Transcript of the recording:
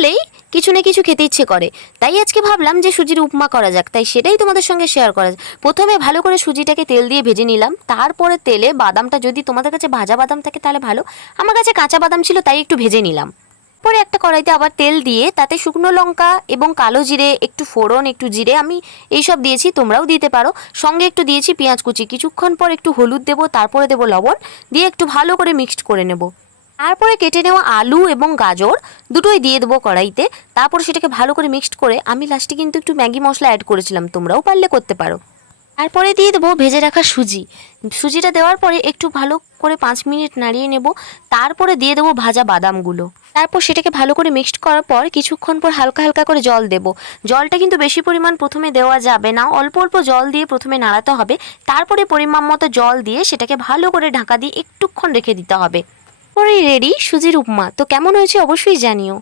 হলেই কিছু না কিছু খেতে ইচ্ছে করে, তাই আজকে ভাবলাম যে সুজির উপমা করা যাক, তাই সেটাই তোমাদের সঙ্গে শেয়ার করা যাক। প্রথমে ভালো করে সুজিটাকে তেল দিয়ে ভেজে নিলাম, তারপরে তেলে বাদামটা, যদি তোমাদের কাছে ভাজা বাদাম থাকে তাহলে ভালো, আমার কাছে কাঁচা বাদাম ছিল তাই একটু ভেজে নিলাম। পরে একটা কড়াইতে আবার তেল দিয়ে তাতে শুকনো লঙ্কা এবং কালো জিরে, একটু ফোড়ন, একটু জিরে আমি এইসব দিয়েছি, তোমরাও দিতে পারো। সঙ্গে একটু দিয়েছি পেঁয়াজ কুচি, কিছুক্ষণ পর একটু হলুদ দেবো, তারপরে দেবো লবণ, দিয়ে একটু ভালো করে মিক্সড করে নেব। তারপরে কেটে নেওয়া আলু এবং গাজর দুটোই দিয়ে দেবো কড়াইতে। তারপরে সেটাকে ভালো করে মিক্সড করে আমি লাস্টে কিন্তু একটু ম্যাগি মশলা অ্যাড করেছিলাম, তোমরাও পারলে করতে পারো। তারপরে দিয়ে দেবো ভেজে রাখা সুজি। সুজিটা দেওয়ার পরে একটু ভালো করে 5 মিনিট নাড়িয়ে নেব। তারপরে দিয়ে দেবো ভাজা বাদামগুলো। তারপর সেটাকে ভালো করে মিক্সড করার পর কিছুক্ষণ পর হালকা হালকা করে জল দেব। জলটা কিন্তু বেশি পরিমাণ প্রথমে দেওয়া যাবে না, অল্প অল্প জল দিয়ে প্রথমে নাড়াতে হবে। তারপরে পরিমাণ মতো জল দিয়ে সেটাকে ভালো করে ঢাকা দিয়ে একটুক্ষণ রেখে দিতে হবে। পরেই রেডি সুজির উপমা। তো কেমন হয়েছে অবশ্যই জানিও।